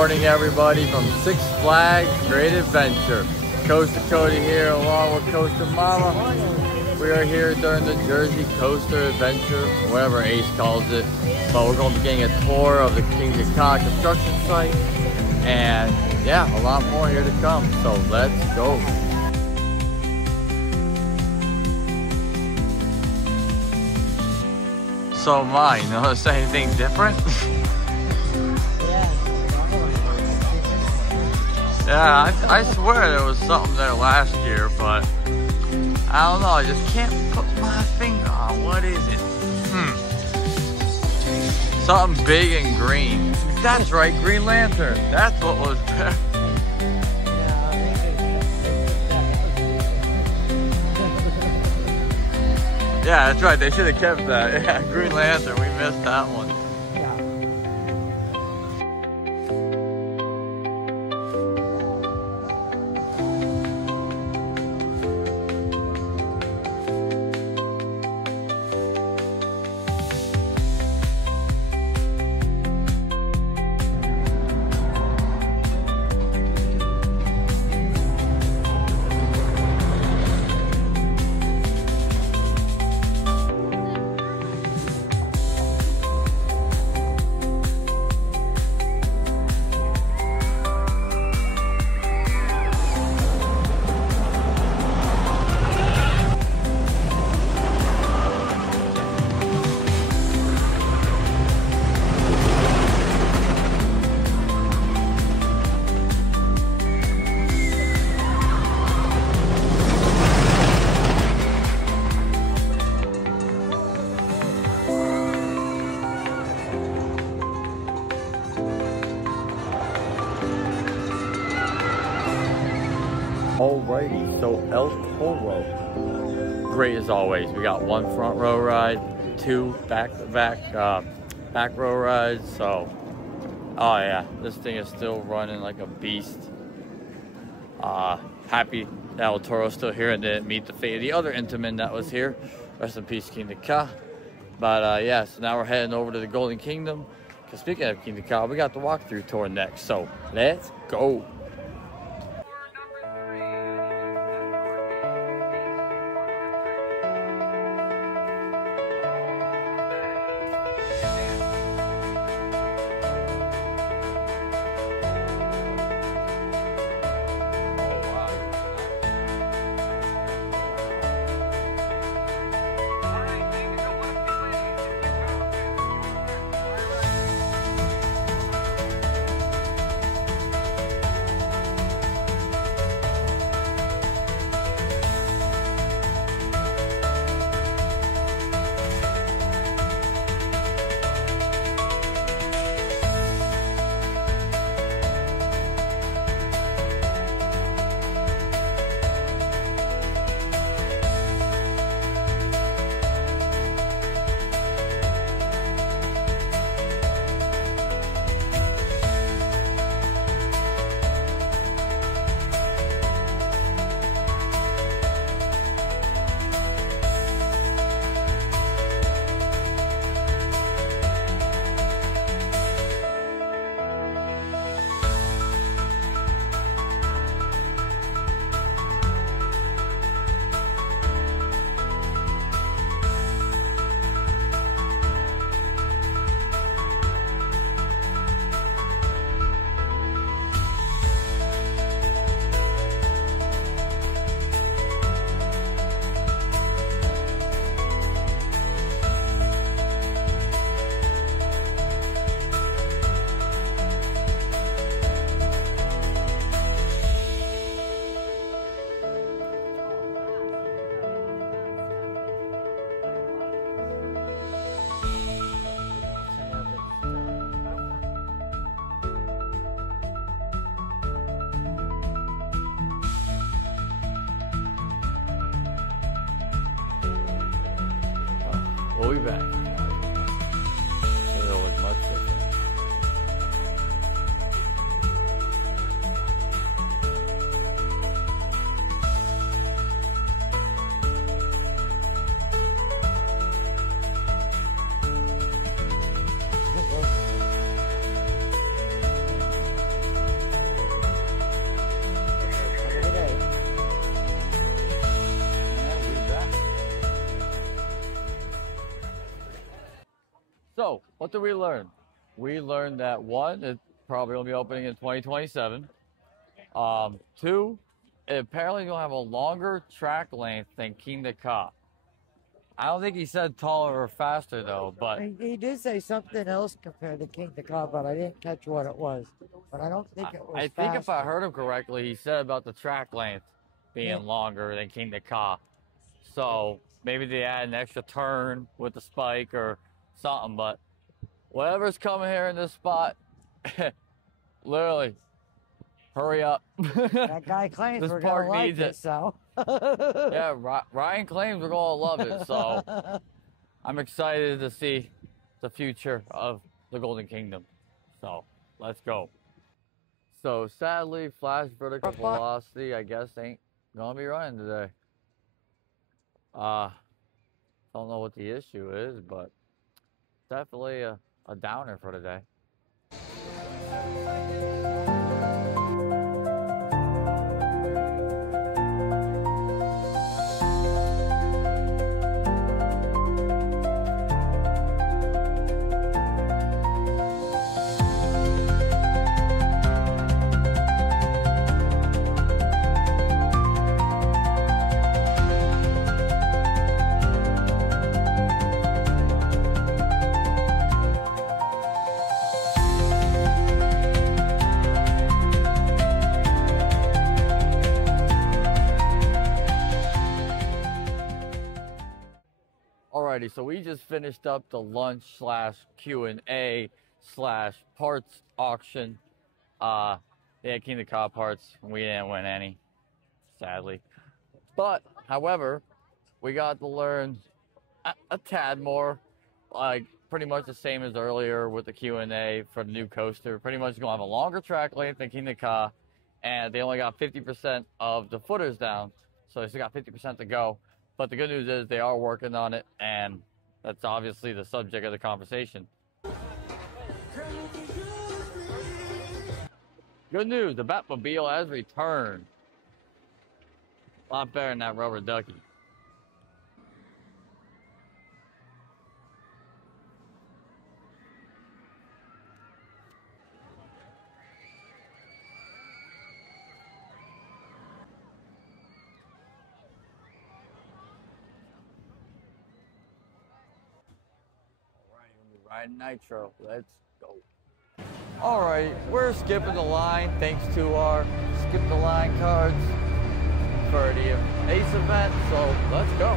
morning, everybody, from Six Flags Great Adventure. Coaster Cody here, along with Coaster Mama. We are here during the Jersey Coaster Adventure, whatever Ace calls it. But we're going to be getting a tour of the Kingda construction site. And yeah, a lot more here to come. So let's go. So you notice anything different? Yeah, I swear there was something there last year, but I don't know, I just can't put my finger on what is it. Something big and green. That's right, Green Lantern. That's what was there. Yeah, that's right, they should have kept that. Yeah, Green Lantern, we missed that one. Alrighty, so El Toro. Great as always. We got one front row ride, two back row rides. So, oh yeah, this thing is still running like a beast. Happy that El Toro's still here and didn't meet the fate of the other Intamin that was here. Rest in peace, Kingda. But yeah, so now we're heading over to the Golden Kingdom. Because speaking of Kingda, we got the walkthrough tour next. So let's go. We'll be back. It'll look much different. So, what did we learn? We learned that one, it's probably going to be opening in 2027. Two, it apparently going to have a longer track length than Kingda. I don't think he said taller or faster though, but He did say something else compared to Kingda, but I didn't catch what it was. But I don't think it was I think if I faster. heard him correctly, he said about the track length Yeah. being longer than Kingda. So maybe they add an extra turn with the spike or something, but whatever's coming here in this spot, literally, hurry up. That guy claims This we're park gonna like needs it, it. so. Yeah, Ryan claims we're going to love it, so I'm excited to see the future of the Golden Kingdom. So let's go. So sadly, Flash Vertical Velocity, I guess, ain't gonna be running today. Don't know what the issue is, but definitely a downer for today. Alrighty, so we just finished up the lunch slash Q&A slash parts auction. Yeah, Kingda parts. We didn't win any, sadly. But, however, we got to learn a tad more, like pretty much the same as earlier with the Q&A for the new coaster. Pretty much going to have a longer track length than Kingda, and they only got 50% of the footers down, so they still got 50% to go. But the good news is they are working on it, and that's obviously the subject of the conversation. Good news, the Batmobile has returned. A lot better than that rubber ducky. Riding Nitro. Let's go. Alright, we're skipping the line thanks to our skip the line cards for the Ace event, so let's go.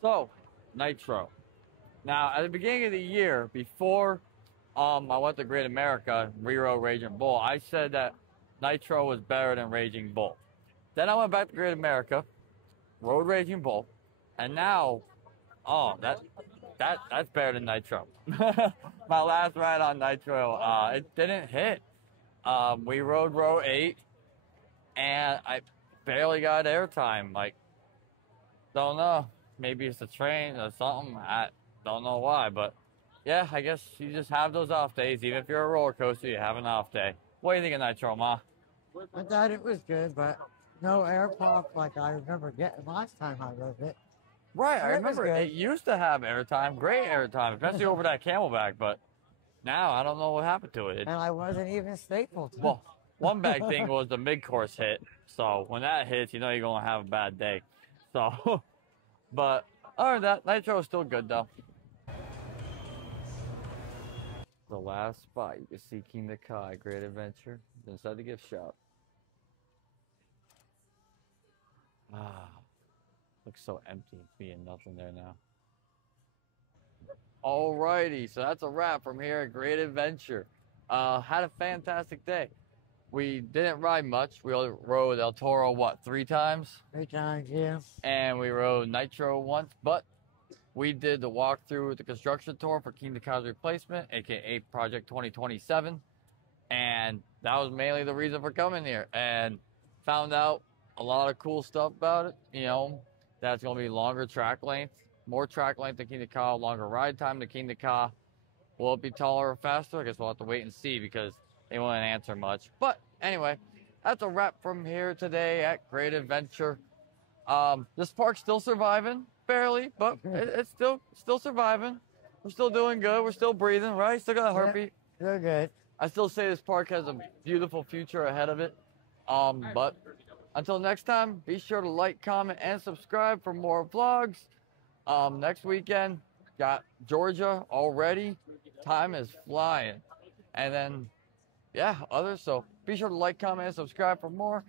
So, Nitro. Now, at the beginning of the year, before I went to Great America, rewrote Raging Bull, I said that Nitro was better than Raging Bull. Then I went back to Great America, rode Raging Bull, and now, that's better than Nitro. My last ride on Nitro, it didn't hit. We rode row 8, and I barely got airtime. Like, don't know. Maybe it's the train or something. I don't know why, but yeah, I guess you just have those off days. Even if you're a roller coaster, you have an off day. What do you think of Nitro, Ma? I thought it was good, but no air pop like I remember getting last time I rode it. Right, I remember it used to have airtime, great airtime, especially over that Camelback, but now I don't know what happened to it. And I wasn't even stapled. Well, one bad thing was the mid-course hit, so when that hits, you know you're going to have a bad day. So, but other than that, Nitro is still good, though. The last spot, you can see Kingda Great Adventure inside the gift shop. Ah, looks so empty, being nothing there now. Alrighty, so that's a wrap from here at Great Adventure. Had a fantastic day. We didn't ride much. We only rode El Toro, what, 3 times? 3 times, yeah. And we rode Nitro once, but we did the walkthrough, the construction tour for Kingda's replacement, aka Project 2027. And that was mainly the reason for coming here. And found out a lot of cool stuff about it. You know, that's going to be longer track length, more track length than Kingda, longer ride time than Kingda. Will it be taller or faster? I guess we'll have to wait and see because they won't answer much. But anyway, that's a wrap from here today at Great Adventure. This park's still surviving, barely, but it's still surviving. We're still doing good. We're still breathing, right? Still got a heartbeat. You're good. I still say this park has a beautiful future ahead of it. But until next time, be sure to like, comment, and subscribe for more vlogs. Next weekend, got Georgia already. Time is flying. And then, yeah, others. So be sure to like, comment, and subscribe for more.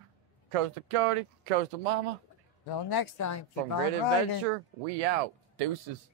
Coast to Cody, Coast to Mama. Till next time. From keep on Great riding. Adventure, we out. Deuces.